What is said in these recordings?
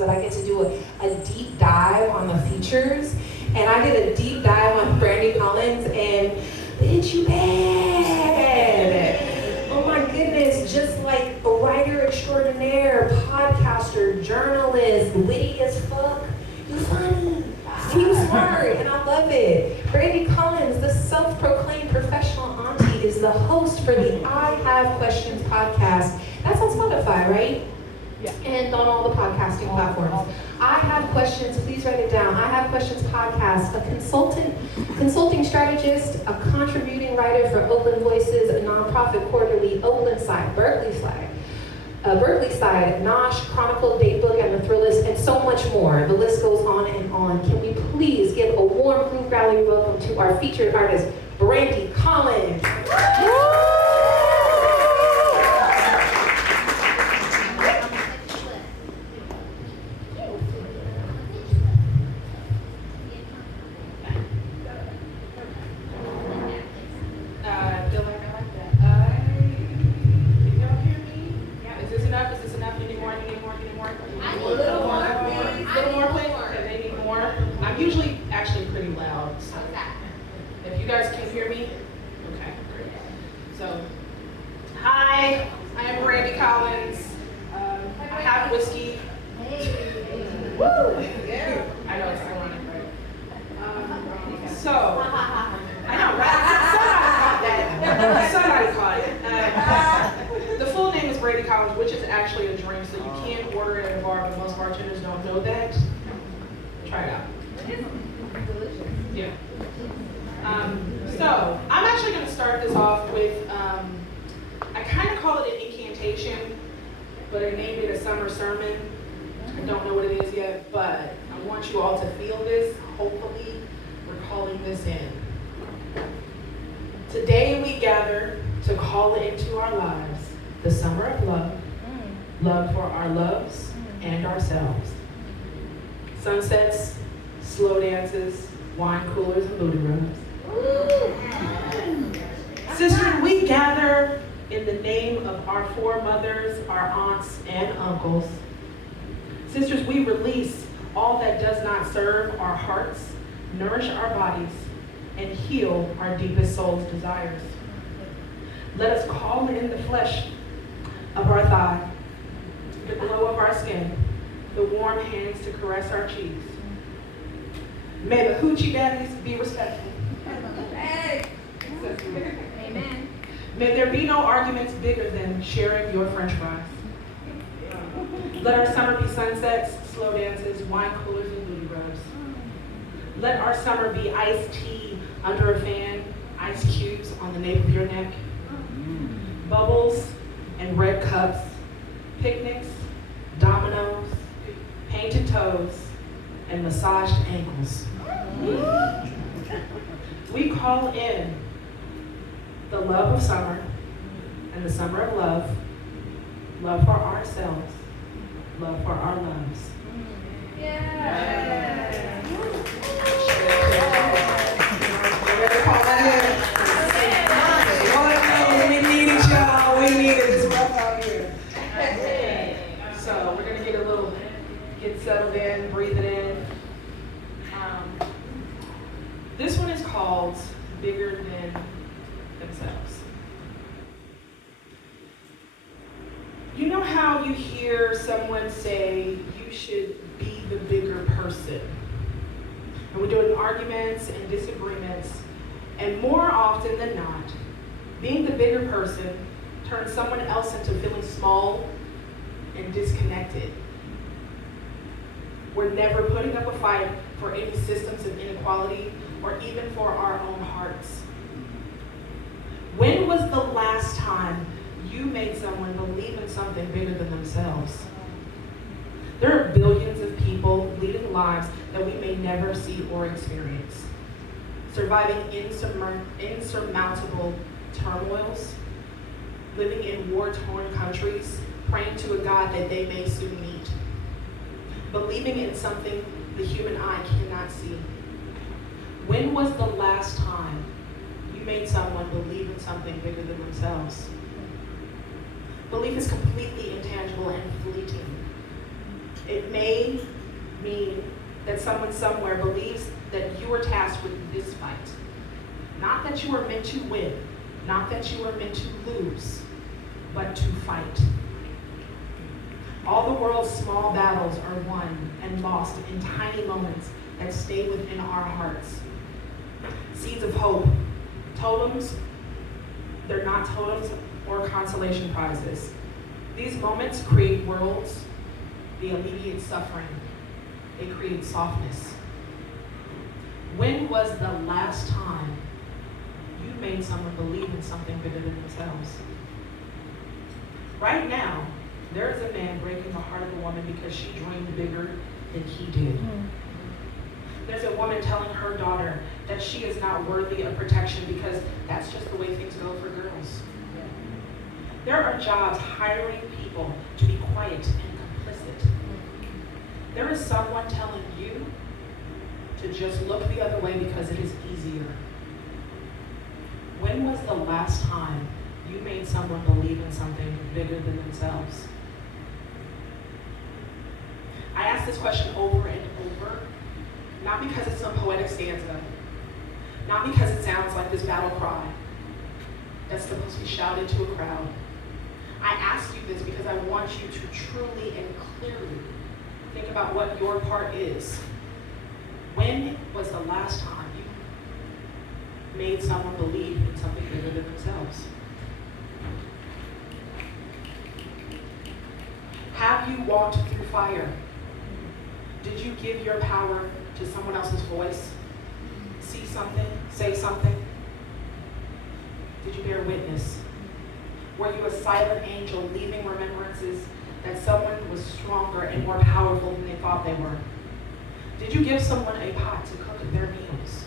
but I get to do a deep dive on the features. And I did a deep dive on Brandy Collins, and bitch, you bad. Oh my goodness, just like a writer extraordinaire, podcaster, journalist, witty as fuck. You funny, you smart, and I love it. Brandy Collins, the self-proclaimed professional auntie, is the host for the I Have Questions podcast. That's on Spotify, right? Yeah. And on all the podcasting platforms. I Have Questions, please write it down. I Have Questions podcast, a consulting strategist, a contributing writer for Oakland Voices, a nonprofit quarterly, Oakland side, Berkeley side, Nosh, Chronicle, Datebook, and The Thrillist, and so much more. The list goes on and on. Can we please give a warm group rally welcome to our featured artist, Brandy Collins. Which is actually a drink, so you can order it at a bar, but most bartenders don't know that. Try it out. Yeah. So I'm actually going to start this off with, I kind of call it an incantation, but I named it a summer sermon. I don't know what it is yet, but I want you all to feel this. Hopefully, we're calling this in. Today we gather to call into our lives the summer of love, love for our loves and ourselves. Sunsets, slow dances, wine coolers, and booty rubs. Sisters, we gather in the name of our foremothers, our aunts, and uncles. Sisters, we release all that does not serve our hearts, nourish our bodies, and heal our deepest soul's desires. Let us call in the flesh of our thigh, the glow of our skin, the warm hands to caress our cheeks. May the hoochie daddies be respectful. Amen. May there be no arguments bigger than sharing your french fries. Let our summer be sunsets, slow dances, wine coolers, and booty rubs. Let our summer be iced tea under a fan, ice cubes on the nape of your neck, bubbles and red cups, picnics, dominoes, painted toes, and massaged ankles. We call in the love of summer and the summer of love, love for ourselves, love for our loves. Yeah. We need it, y'all. We need it. It's rough out here. So we're gonna get settled in, breathe it in. This one is called Bigger Than Themselves. You know how you hear someone say you should be the bigger person? And we do it in arguments and disagreements, and more often than not, being the bigger person turns someone else into feeling small and disconnected. We're never putting up a fight for any systems of inequality or even for our own hearts. When was the last time you made someone believe in something bigger than themselves? There are billions of people leading lives that we may never see or experience, surviving insurmountable turmoils, living in war-torn countries, praying to a God that they may soon meet, believing in something the human eye cannot see. When was the last time you made someone believe in something bigger than themselves? Belief is completely intangible and fleeting. It may mean that someone somewhere believes that you are tasked with this fight. Not that you are meant to win, not that you are meant to lose, but to fight. All the world's small battles are won and lost in tiny moments that stay within our hearts. Seeds of hope. Totems, they're not totems or consolation prizes. These moments create worlds. They alleviate suffering. They create softness. When was the last time you made someone believe in something bigger than themselves? Right now, there is a man breaking the heart of a woman because she dreamed bigger than he did. There's a woman telling her daughter that she is not worthy of protection because that's just the way things go for girls. There are jobs hiring people to be quiet and complicit. There is someone telling you to just look the other way because it is easier. When was the last time you made someone believe in something bigger than themselves? I ask this question over and over, not because it's some poetic stanza, not because it sounds like this battle cry that's supposed to be shouted to a crowd. I ask you this because I want you to truly and clearly think about what your part is. When was the last time you made someone believe in something bigger than themselves? Have you walked through fire? Did you give your power to someone else's voice? See something? Say something? Did you bear witness? Were you a silent angel leaving remembrances that someone was stronger and more powerful than they thought they were? Did you give someone a pot to cook their meals?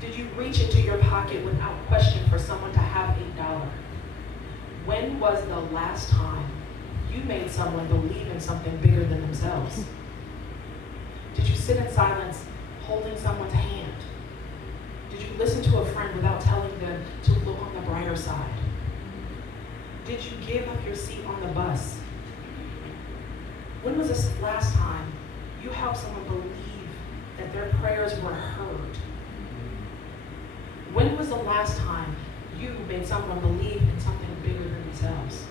Did you reach into your pocket without question for someone to have $8? When was the last time you made someone believe in something bigger than themselves? Did you sit in silence holding someone's hand? Did you listen to a friend without telling them to look on the brighter side? Did you give up your seat on the bus? When was this last time you helped someone believe that their prayers were heard? When was the last time you made someone believe in something bigger than themselves?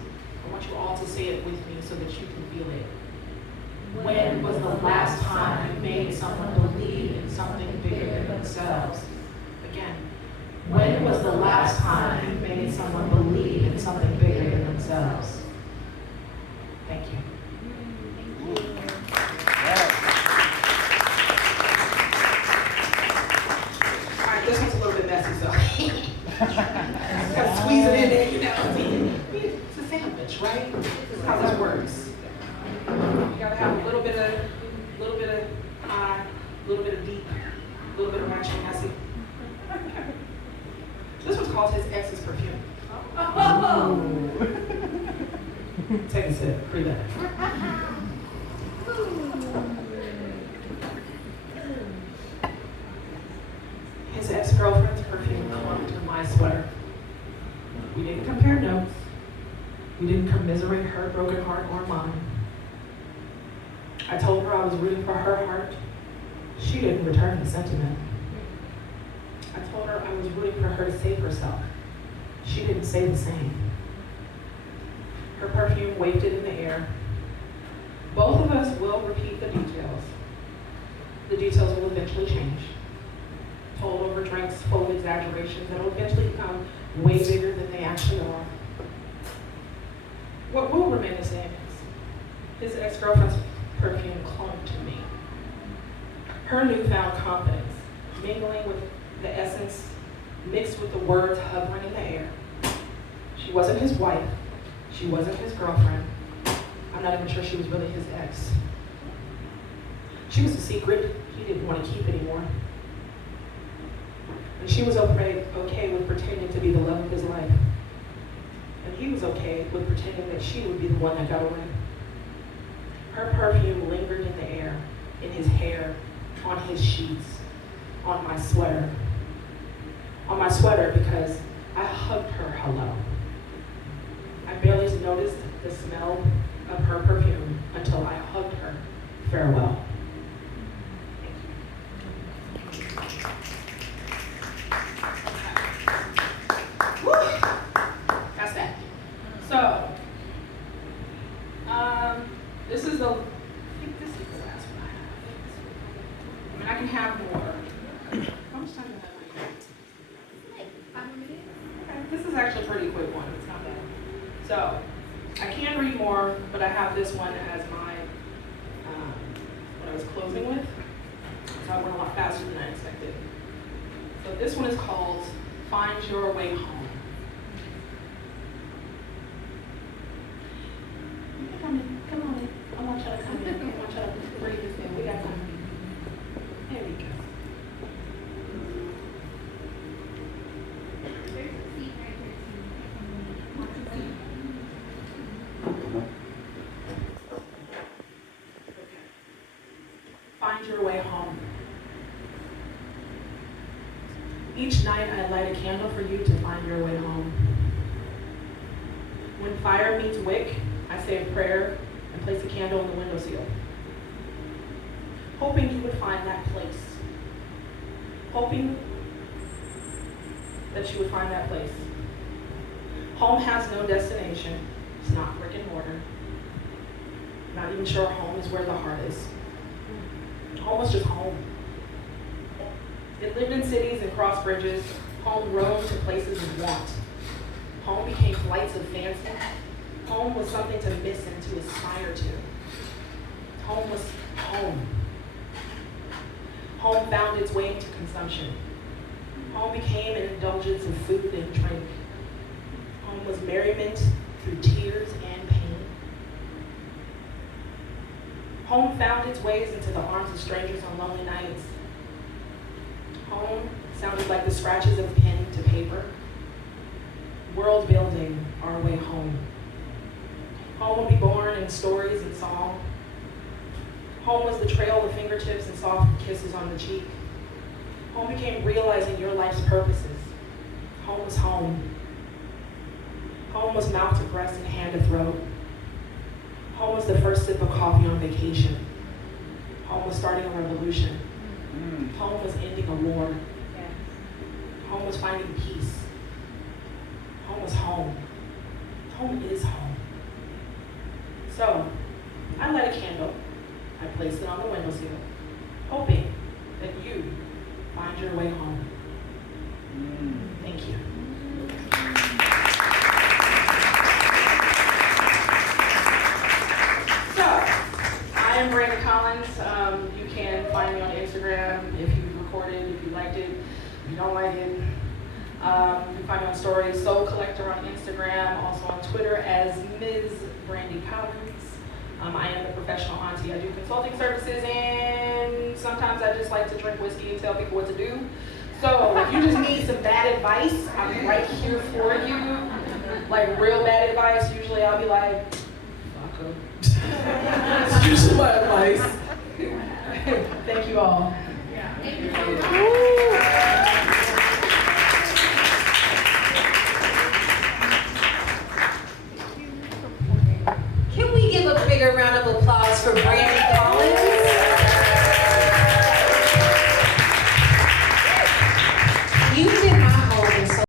I want you all to say it with me so that you can feel it. When was the last time you made someone believe in something bigger than themselves? Again, when was the last time you made someone believe in something bigger than themselves? Thank you. All right, this one's a little bit messy, so gotta squeeze it in there, you know. It's a sandwich, right? This is how this works. You gotta have a little bit of high, a little bit of deep, a little bit of matching messy. This one's called his Exes Perfume. Oh. Take a sip, breathe that. His ex-girlfriend's perfume clung to my sweater. We didn't compare notes. We didn't commiserate her broken heart or mine. I told her I was rooting for her heart. She didn't return the sentiment. I told her I was rooting for her to save herself. She didn't say the same. Her perfume wafted in the air. Both of us will repeat the details. The details will eventually change. Told over drinks full of exaggerations that will eventually become way bigger than they actually are. What will remain the same is his ex-girlfriend's perfume clung to me. Her newfound confidence, mingling with the essence, mixed with the words hovering in the air. She wasn't his wife. She wasn't his girlfriend. I'm not even sure she was really his ex. She was a secret he didn't want to keep anymore. And she was okay with pretending to be the love of his life. And he was okay with pretending that she would be the one that got away. Her perfume lingered in the air, in his hair, on his sheets, on my sweater. On my sweater because I hugged her hello. I barely noticed the smell of her perfume until I hugged her. Farewell. Woo! That's that. So, this is the, I think this is the last one I have. I mean, I can have more. How much time do I have? Like 5 minutes? Okay, this is actually a pretty quick one. It's not bad. So, I can read more, but I have this one as my, what I was closing with. So I went a lot faster than I expected. So this one is called Find Your Way Home. Come on in. I want y'all to come in. I want y'all to breathe this in. We got time. There we go. There's a seat right here too. Want to sit? Find your way home. Each night I light a candle for you to find your way home. When fire meets wick, I say a prayer and place a candle on the windowsill, hoping you would find that place. Hoping that you would find that place. Home has no destination. It's not brick and mortar. Not even sure home is where the heart is. Home was just home. It lived in cities and crossed bridges. Home roamed to places of want. Home became flights of fancy. Home was something to miss and to aspire to. Home was home. Home found its way into consumption. Home became an indulgence of food and drink. Home was merriment through tears and pain. Home found its ways into the arms of strangers on lonely nights. Home sounded like the scratches of pen to paper. World building our way home. Home will be born in stories and song. Home was the trail of fingertips and soft kisses on the cheek. Home became realizing your life's purposes. Home was home. Home was mouth to breast and hand to throat. Home was the first sip of coffee on vacation. Home was starting a revolution. Home was ending a war. Home was finding peace. Home was home. Home is home. So, I light a candle. I place it on the windowsill, hoping that you find your way home. Thank you. So, I am Brandy Collins. You can find me on Instagram if you recorded, if you liked it, if you don't like it. You can find me on stories, Soul Collector on Instagram, also on Twitter as Ms.Brandy Collins. I am the professional auntie. I do consulting services, and sometimes I just like to drink whiskey and tell people what to do. So if you just need some bad advice, I'm right here for you. Like real bad advice, usually I'll be like, fuck 'em. That's usually my advice. Thank you all. Thank you.